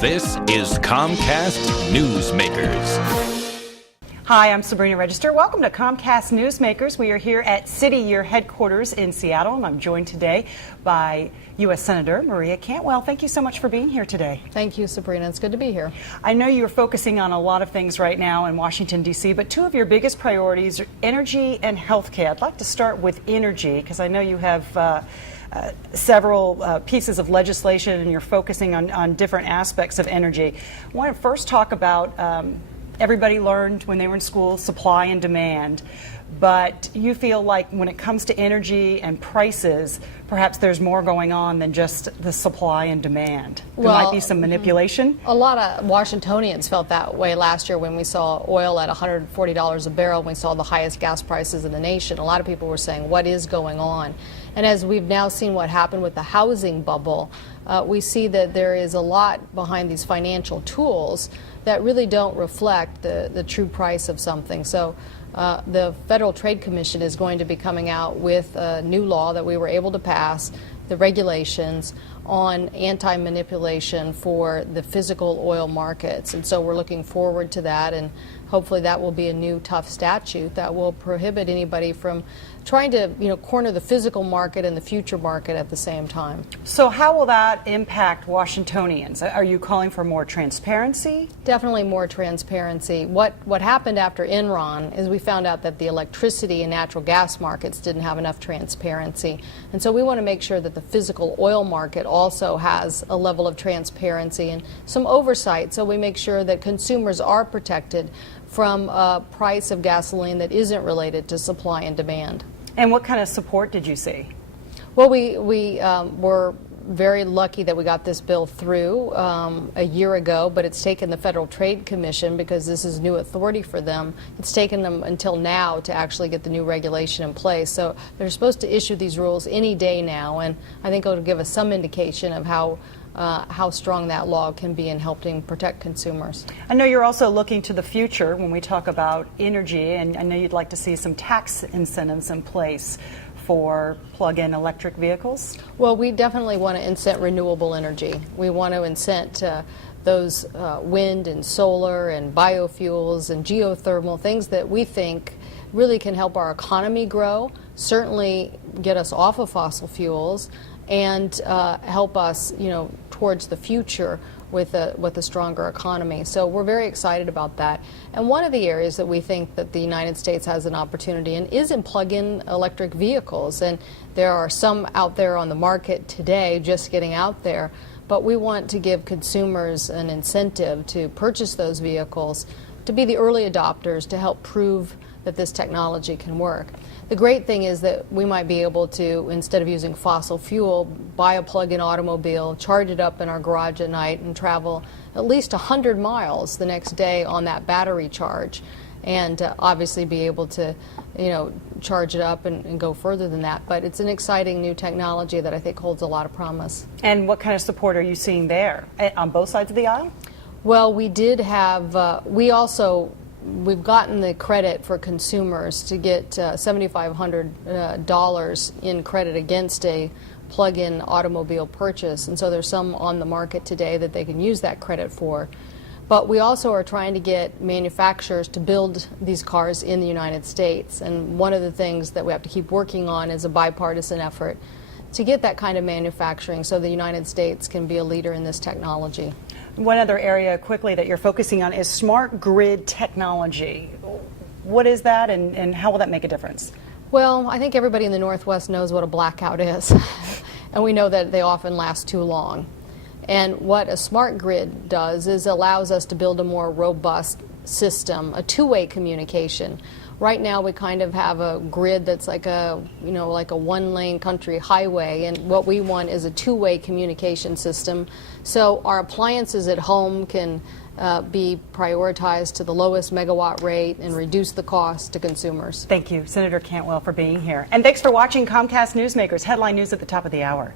This is Comcast Newsmakers. Hi, I'm Sabrina Registe. Welcome to Comcast Newsmakers. We are here at City Year headquarters in Seattle, and I'm joined today by U.S. Senator Maria Cantwell. Thank you so much for being here today. Thank you, Sabrina. It's good to be here. I know you're focusing on a lot of things right now in Washington, D.C., but two of your biggest priorities are energy and health care. I'd like to start with energy because I know you have several pieces of legislation and you're focusing on different aspects of energy. I want to first talk about everybody learned when they were in school supply and demand, but you feel like when it comes to energy and prices, perhaps there's more going on than just the supply and demand. There might be some manipulation. A lot of Washingtonians felt that way last year when we saw oil at $140 a barrel, when we saw the highest gas prices in the nation. A lot of people were saying, what is going on? And as we've now seen what happened with the housing bubble, we see that there is a lot behind these financial tools that really don't reflect the true price of something. So the Federal Trade Commission is going to be coming out with a new law that we were able to pass, the regulations on anti-manipulation for the physical oil markets. And so we're looking forward to that, and hopefully that will be a new tough statute that will prohibit anybody from trying to, corner the physical market and the future market at the same time. So how will that impact Washingtonians? Are you calling for more transparency? Definitely more transparency. What happened after Enron is we found out that the electricity and natural gas markets didn't have enough transparency. And so we want to make sure that the physical oil market also has a level of transparency and some oversight, so we make sure that consumers are protected from a price of gasoline that isn't related to supply and demand. And what kind of support did you see? Well, we were very lucky that we got this bill through a year ago, but it's taken the Federal Trade Commission, because this is new authority for them, it's taken them until now to actually get the new regulation in place. So they're supposed to issue these rules any day now, and I think it'll give us some indication of how strong that law can be in helping protect consumers. I know you're also looking to the future when we talk about energy, and I know you'd like to see some tax incentives in place for plug-in electric vehicles. Well, we definitely want to incent renewable energy. We want to incent those wind and solar and biofuels and geothermal, things that we think really can help our economy grow, certainly get us off of fossil fuels, and help us, towards the future with a stronger economy. So we're very excited about that. And one of the areas that we think that the United States has an opportunity in is in plug-in electric vehicles. And there are some out there on the market today just getting out there. But we want to give consumers an incentive to purchase those vehicles, to be the early adopters, to help prove that this technology can work. The great thing is that we might be able to, instead of using fossil fuel, buy a plug-in automobile, charge it up in our garage at night, and travel at least 100 miles the next day on that battery charge, and obviously be able to, charge it up and go further than that. But it's an exciting new technology that I think holds a lot of promise. And what kind of support are you seeing there on both sides of the aisle? Well, we did have, we've gotten the credit for consumers to get $7,500 in credit against a plug-in automobile purchase, and so there's some on the market today that they can use that credit for. But we also are trying to get manufacturers to build these cars in the United States, and one of the things that we have to keep working on is a bipartisan effort to get that kind of manufacturing so the United States can be a leader in this technology. One other area quickly that you're focusing on is smart grid technology. What is that, and how will that make a difference? Well, I think everybody in the Northwest knows what a blackout is, and we know that they often last too long. And what a smart grid does is allows us to build a more robust system, a two-way communication. Right now we kind of have a grid that's like a one-lane country highway, and what we want is a two-way communication system, so our appliances at home can be prioritized to the lowest megawatt rate and reduce the cost to consumers. Thank you, Senator Cantwell, for being here. And thanks for watching Comcast Newsmakers, headline news at the top of the hour.